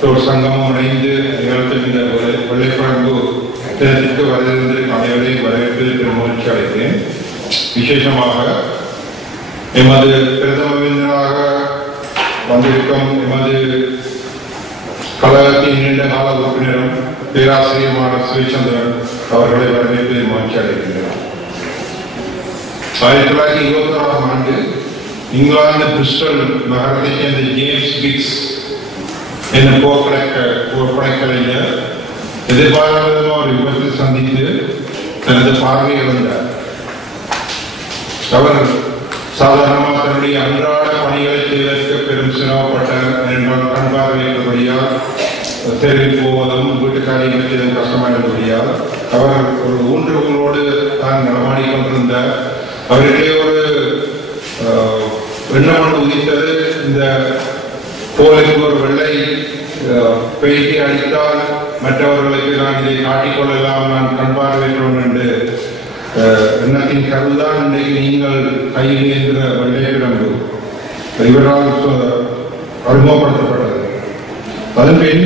சங்கமம் இணைந்து நிகழ்த்துகின்ற வெள்ளைப்பரம்பு தினத்திற்கு வருகிறது அனைவரையும் வரவேற்று பெருமகிழ்ச்சி அடைகிறேன். விசேஷமாக எமது பிரதம விருந்தினராக வந்திருக்கும் எமது கழகத்தின் நீண்ட கால உறுப்பினரும் பேராசிரியருமான ஸ்ரீசந்திரன் அவர்களை வரவேற்று மகிழ்ச்சி அடைகின்றனர். 1926ஆம் ஆண்டு இங்கிலாந்து பிரிஸ்டல் நகரத்தைச் சேர்ந்த ஜேம்ஸ் பிக்ஸ் என்ற புகைப்படக்கலைஞர் எதிர்பாராத ஒரு விபத்தை சந்தித்து தனது பார்வையை இழந்தார். அவர் சாதாரணமாக தன்னுடைய அன்றாட பணிகளை செய்வதற்கு பெரும் சிரமப்பட்டார் என்றால் கண் பார்வையிட்டபடியால் தெருவில் போவதும் வீட்டு காரியங்கள் செய்வதும் கஷ்டமாக இருந்தபடியால் அவர் ஒரு ஊன்றுகளோடு தான் நடமாடி கொண்டிருந்தார். அவர்களே ஒரு எண்ணம் ஒன்று உதித்தது, இந்த போலுக்கு ஒரு வெள்ளை பெய்தி அடித்தால் மற்றவர்களுக்கு நான் இதை காட்டிக்கொள்ளலாம், நான் கண் பார்வையிட்டோம் என்று எண்ணத்தின் கருதான் இன்றைக்கு நீங்கள் கையில் என்கிற வெள்ளை பிரம்பு இவரால் அறிமுகப்படுத்தப்பட்டது. அதன்பின்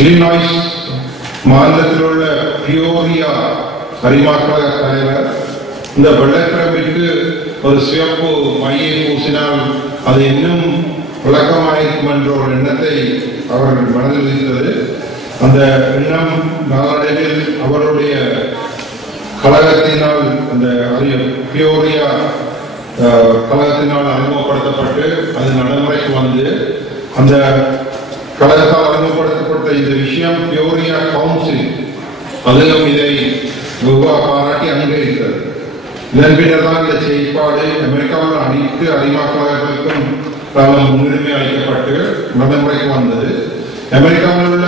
இலினாய்ஸ் மாநிலத்தில் உள்ள பியோரியா அறிமாக்கழக தலைவர் இந்த வெள்ளைப்பிரம்பிற்கு ஒரு சிவப்பு மையை பூசினால் அது இன்னும் விளக்கமாயிருக்கும் என்ற ஒரு எண்ணத்தை அவர்கள் மனதில் விதித்தது. அந்த எண்ணம் நாளடைவில் அவருடைய கழகத்தினால் அந்த பியோரியா கழகத்தினால் அறிமுகப்படுத்தப்பட்டு அது நடைமுறைக்கு வந்து அந்த கழகத்தால் அறிமுகப்படுத்தப்பட்ட இந்த விஷயம் பியோரியா கவுன்சில் அதிலும் இதை பாராட்டி அங்கீகரித்தது. இதன் பின்னர் தான் இந்த செயற்பாடு அமெரிக்காவில் அனைத்து அறிமாக்கழகங்களுக்கும் முன்னுரிமை அளிக்கப்பட்டு நடைமுறைக்கு வந்தது. அமெரிக்காவில் உள்ள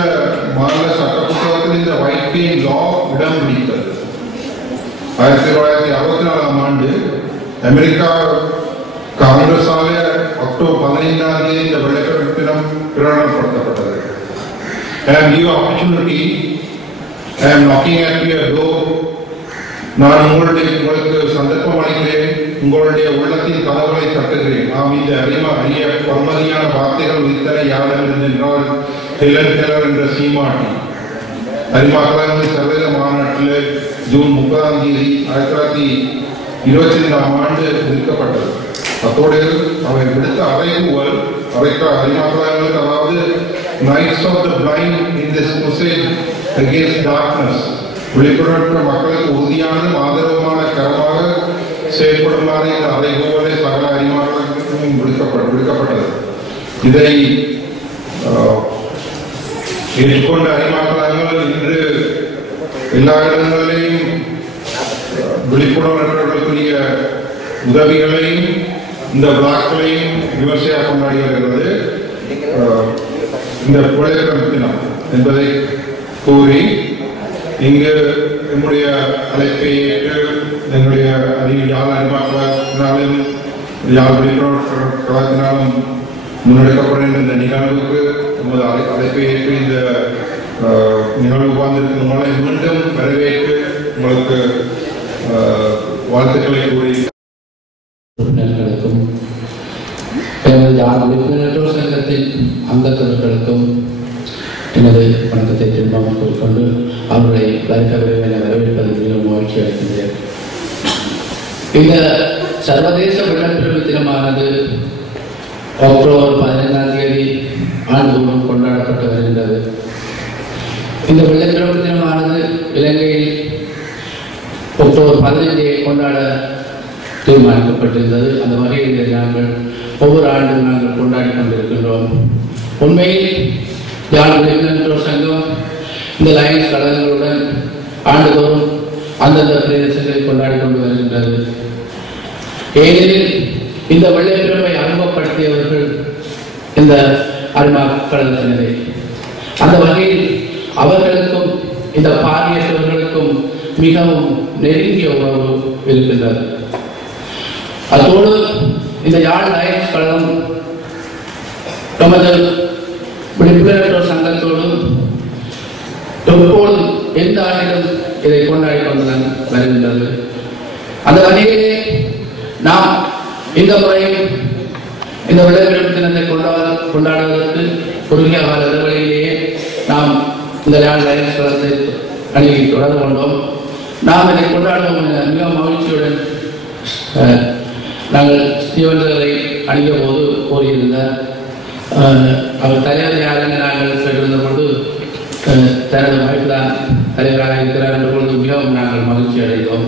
மாநில சட்ட புத்தகத்தில் இந்த வைட் லா இடம் பிடித்தது. 1964ஆம் ஆண்டு அமெரிக்கா காங்கிரஸால அக்டோபர் 15ஆம் தேதி இந்த வெள்ளைப்பிரம்பு தினம் பிரகடனப்படுத்தப்பட்டது. நான் உங்களுக்கு சந்தர்ப்பம் அளிக்கிறேன், உங்களுடைய உள்ளத்தின் கதவுகளை தட்டுகிறேன். நாம் இந்த அரிய பன்மதியான வார்த்தைகள் வித்தனை யாரிடம் என்றால் ஹெலன் கெல்லர் என்ற சீமாட்டி அறிமாக்கழகங்கள் சர்வதேச மாநாட்டில் ஜூன் 30ஆம் தேதி 1922ஆம் ஆண்டு விதிக்கப்பட்டது. அத்தோடு அவை விடுத்த அறைகூவல் அறிமாக்கழகங்களுக்கு, அதாவது knights of the blind in this crusade against darkness, விழிப்புணர்வு மக்களுக்கு உறுதியானதும் ஆதரவுமான கரமாக செயல்படுமாறு இந்த அறைகூவலை சகல அறிமாக்கழகங்களுக்கும் விடுக்கப்பட்டது. இதை ஏற்றுக்கொண்ட அறிமாக்கழகங்கள் இன்று எல்லா இடங்களிலேயும் விழிப்புணர்வுகளுக்குரிய உதவிகளையும் இந்த விழாக்களையும் விமர்சையாக கொண்டாடி வருகிறது. இந்த வெள்ளைப்பிரம்பு தினம் என்பதை கூறி இங்கு நம்முடைய அழைப்பை ஏற்று எங்களுடைய யாழ் அறிமாக்கழகத்தினாலும் யாழ் விழிப்புணர்வு கழகத்தினாலும் முன்னெடுக்கப்படுகின்ற இந்த நிகழ்வுக்கு நமது அழைப்பை ஏற்று இந்த நிகழ்வு வாழ்ந்திருக்கும் உங்களை மீண்டும் வரவேற்று உங்களுக்கு வாழ்த்துக்களை கூறி உறுப்பினர்களுக்கும் எனது யாழ் விழிப்புணர்வு சங்கத்தின் அங்கத்தவர்களுக்கும் எனது வணக்கத்தை திரும்பவும் கூறிக்கொண்டு அவர்களை வரவேற்பதை மிகவும் மகிழ்ச்சி அளிக்கின்றேன். இந்த சர்வதேச வெள்ளைப்பிரம்பு தினமானது அக்டோபர் 15ஆம் தேதி ஆண்டுதோறும் கொண்டாடப்பட்டு வருகின்றது. இந்த வெள்ளைப்பிரம்பு தினமானது இலங்கையில் அக்டோபர் 15 கொண்டாட தீர்மானிக்கப்பட்டிருந்தது. அந்த வகையில் நாங்கள் ஒவ்வொரு ஆண்டும் நாங்கள் கொண்டாடி கொண்டிருக்கின்றோம். உண்மையில் யாழ் விழிப்புணர்வு சங்கம் இந்த லயன்ஸ் கழகங்களுடன் ஆண்டுதோறும் அந்தந்த பிரதேசங்களில் கொண்டாடி கொண்டு வருகின்றது. ஏனெனில் இந்த வெள்ளைப்பிரம்பை அறிமுகப்படுத்தியவர்கள் இந்த அறிமுகக்கழகத்தினரே. அந்த வகையில் அவர்களுக்கும் இந்த பார்வையற்றவர்களுக்கும் மிகவும் நெருங்கிய உறவு இருக்கின்றது. அதோடு இந்த யாழ் லயன்ஸ் கழகம் நமது விழிப்புணர்வு சங்கத்தோடு எப்போதும் எந்த ஆண்டிலும் இதை கொண்டாடி கொண்டுதான் வருகின்றது. அந்த வகையிலே நாம் இந்த முறையும் இந்த விளையாட்டு தினத்தை கொண்டாடுவதற்கு குறுகிய கால இடைவெளியிலேயே நாம் இந்த லயன்ஸ் கழகத்தை அணியை தொடர்ந்து கொண்டோம். நாம் இதை கொண்டாடுவோம் மிக மகிழ்ச்சியுடன் நாங்கள் ஸ்ரீவந்தரை அணிய போது கூறியிருந்தார். அவர் தலைவர் யாருன்னு நாங்கள் கேட்டிருந்த பொழுது தனது வாய்ப்பு தான் தலைவராக இருக்கிறார் என்ற பொழுது மிகவும் நாங்கள் மகிழ்ச்சி அடைந்தோம்.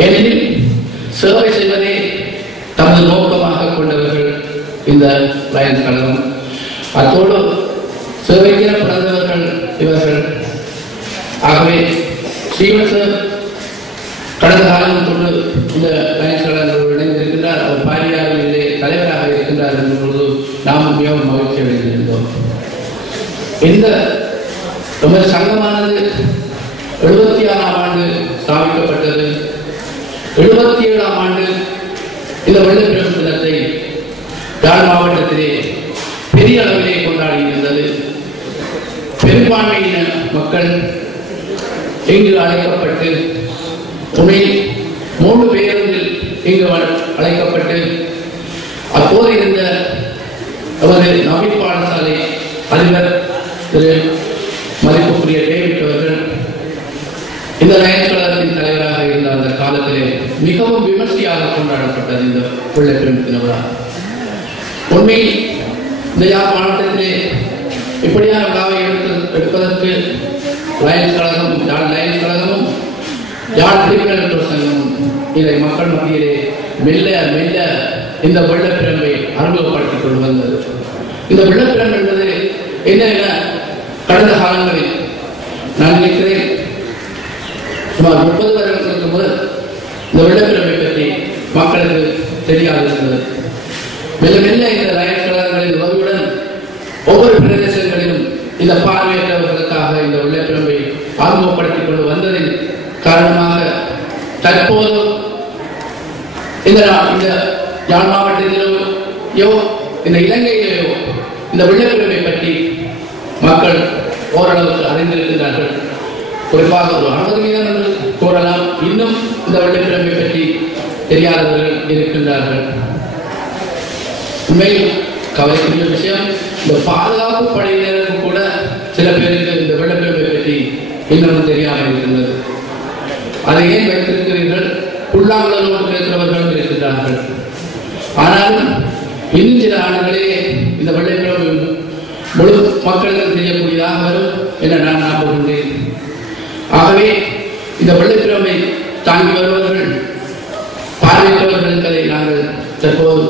ஏனெனில் சேவை செய்வதே தமது நோக்கமாக கொண்டவர்கள் இந்த லயன்ஸ் கழகம். அத்தோடு சேவைக்கென பிறந்தவர்கள் இவர்கள். ஆகவே ஸ்ரீவத்சர் கடந்த காலம் கொண்டு இந்த லயன்ஸ் கழகங்கள் இணைந்திருக்கின்றார். அவர் பாரியாரிலே தலைவராக இருக்கின்றார் என்ற பொழுது நாம் மிகவும் மகிழ்ச்சி அடைந்திருந்தோம். இந்த நமது சங்கமானது 76ஆம் ஆண்டு ஸ்தாபிக்கப்பட்டது. 77ஆம் ஆண்டு இந்த வெள்ளப்பெரும் தினத்தை யாழ் மாவட்டத்திலே பெரிய அளவிலே கொண்டாடி இருந்தது. பெரும்பான்மையின மக்கள் இங்கு அழைக்கப்பட்டு துணை 3 பேருந்தில் இங்கு அழைக்கப்பட்டு அப்போது இருந்த நமது நவீன் பாடசாலை அதிபர் திரு மதிப்புக்குரிய டேவிட் அவர்கள் இந்த லயன்ஸ் கழகத்தின் தலைவராக இருந்த அந்த காலத்திலே மிகவும் விமர்சையாக கொண்டாடப்பட்டது இந்த வெள்ளப்பெரும் திருவிழா. உண்மையில் இந்த யாழ் மாவட்டத்திலே இப்படியான விழாவை எடுப்பதற்கு லயன்ஸ் கழகமும் யாழ் திருவிழா சங்கமும் இதை மக்கள் மத்தியிலே மெல்ல மெல்ல இந்த வெள்ளப்பிரம்பை அறிமுகப்படுத்திக் கொண்டு வந்தது. இந்த வெள்ளப்பிரம்பு என்பது என்ன கடந்த காலங்களில் நான் நினைக்கிறேன் சுமார் 30 வருடங்களுக்கு முதல் இந்த வெள்ளப்பிரம்பை பற்றி மக்களுக்கு தெரியாது இருந்தது. மெல்ல மெல்ல இந்த லயன்ஸ் கழகங்களின் உதவியுடன் ஒவ்வொரு பிரதேசங்களிலும் இந்த பார்வையற்றவர்களுக்காக இந்த வெள்ளப்பிரம்பை அறிமுகப்படுத்திக் கொண்டு வந்ததின் காரணமாக தற்போது இந்த யாழ் மாவட்டத்திலோ இந்த இலங்கையிலேயோ இந்த வெள்ளப்பிரம்பை பற்றி மக்கள் ஓரளவுக்கு அறிந்திருக்கிறார்கள். குறிப்பாக ஒரு 60% கூறலாம். இன்னும் இந்த வெள்ளப்பிரம்பை பற்றி தெரியாதவர்கள் இருக்கின்றார்கள். உண்மையில் கவலைக்குரிய விஷயம், இந்த பாதுகாப்பு படையினருக்கு கூட சில பேருக்கு இந்த வெள்ளப்பிரம்பை பற்றி இன்னும் தெரியாமல் இருக்கின்றது. அதை ஏன் வைத்திருக்கிறீர்கள்? புல்லாங்குழலோடு பேசுகிறவர்களும் இருக்கின்றார்கள். ஆனாலும் இன்னும் சில ஆண்டுகளே இந்த வெள்ளப்பிரம்பு முழு மக்களுக்கு தெரியக்கூடியதாக வரும் என நான் நம்புகின்றேன். ஆகவே இந்த வெள்ளப்பிரம்பை தாங்கி வருபவர்கள் பார்வையற்றவர்கள் என்பதை நாங்கள் தற்போது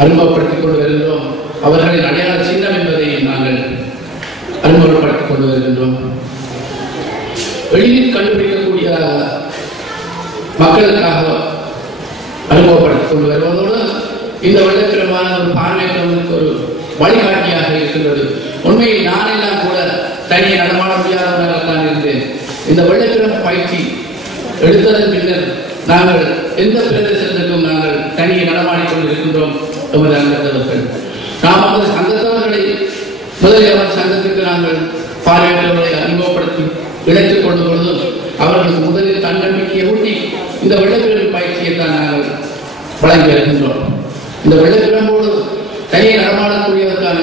அறிமுகப்படுத்திக் கொண்டு வருகின்றோம். அவர்களின் அடையாள சின்னம் என்பதை நாங்கள் அறிமுகப்படுத்திக் கொண்டு வருகின்றோம். எளிதில் கண்டுபிடிக்கக்கூடிய மக்களுக்காக அறிமுகப்படுத்திக் கொண்டு வருவதோடு இந்த வெள்ளப்பிரமான ஒரு பார்வையற்றவர்களுக்கு ஒரு வழிகாட்டியாக இருக்கின்றது. உண்மையில் நானெல்லாம் கூட தனியை நடமாட முடியாதவர்களாகத்தான் இருந்தேன். இந்த வெள்ளப்பிரம்பு பயிற்சி எடுத்ததன் பின்னர் நாங்கள் எந்த பிரதேசத்திற்கும் நாங்கள் தனியை நடமாடிக்கொண்டு இருக்கின்றோம். நமது அங்கத்தவர்கள் நாம் அந்த சங்கத்தவர்களை முதலில் சங்கத்திற்கு நாங்கள் பார்வையாளர்களை அறிமுகப்படுத்தி இணைத்துக் கொள்ளும் பொழுது அவர்களுக்கு முதலில் தன்னம்பிக்கையை ஊட்டி இந்த வெள்ளப்பிரம்பு பயிற்சியை தான் நாங்கள் வழங்கி வருகின்றோம். இந்த வெள்ளப்பிரம்போடு தனியை நடமாடக்கூடியதற்கான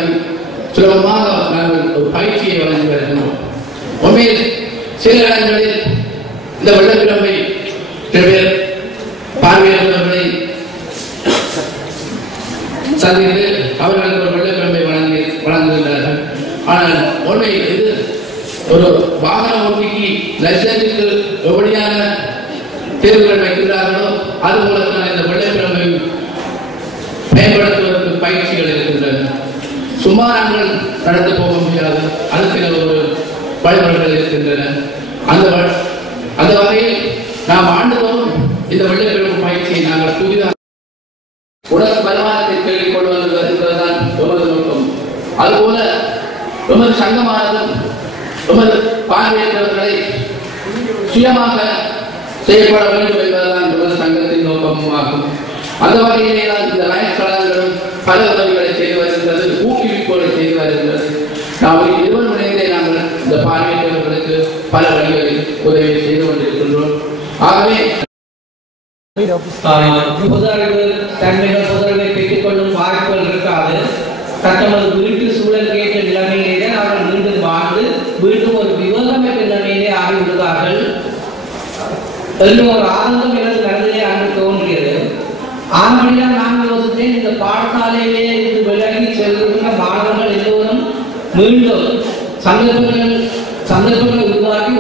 சுலபமாக நாங்கள் ஒரு பயிற்சியை வழங்கி வருகின்றோம். உண்மையில் சில இடங்களில் இந்த வெள்ளப்பிரம்பை பார்வையாளர்களை சந்தித்து அவர்களுக்கு ஒரு வெள்ளப்பிரம்பை வழங்குகின்றார்கள். ஆனால் உண்மையில் இது ஒரு வாகன ஓட்டிக்கு லைசன்ஸுக்கு எப்படியான தேர்வுகள் வைக்கின்றார்களோ அது மூலத்தான் இந்த வெள்ளப்பிரம்பை மேம்படுத்துவதற்கு பயிற்சிகள் இருக்கின்றன. சும்மா நாங்கள் நடந்து போக முடியாது. அதுக்கு ஒரு வழிமுறைகள் இருக்கின்றன. அந்த வகையில் நாம் ஆண்டுதோறும் இந்த வெள்ளப்பிரம்பு பயிற்சியை நாங்கள் புதிதாக உடல் வருமானத்தை தேடிக் கொண்டு வருவது என்பதுதான் எமது நோக்கம். அதுபோல எமது சங்கமானதும் எமது பார்வையற்றவர்களை சுயமாக செயல்பட வேண்டும் என்பதுதான் எமது சங்கத்தின் நோக்கமும் ஆகும். அந்த வகையிலே தான் இந்த லயன்ஸ் கழகங்களும் பல உதவிகளை செய்து வருகின்றது, ஊக்குவிப்புகளை செய்து வருகின்றது. நாம் இருவர் இணைந்தே நாங்கள் இந்த பார்வையற்றவர்களுக்கு பல வழிகளில் உதவி செய்து கொண்டிருக்கின்றோம். ஆகவே புதர்கள் தன்மைகள் புதர்களை பெற்றுக் கொள்ளும் வாய்ப்புகள் தத்தமது வீட்டு சூழல் கேட்ட நிலைமையிலே அவர்கள் மீண்டும் வாழ்ந்து மீண்டும் ஒரு விவகமற்ற நிலைமையிலே ஆகிவிடுவார்கள் என்னும் ஒரு ஆனந்தம் எனது மனதிலே அங்கு தோன்றியது. ஆனபடியால் நான் யோசித்தேன், இந்த பாடசாலையிலே இருந்து விலகி செல்கின்ற மாணவர்கள் எல்லோரும் மீண்டும் சந்தர்ப்பங்களை உருவாக்கி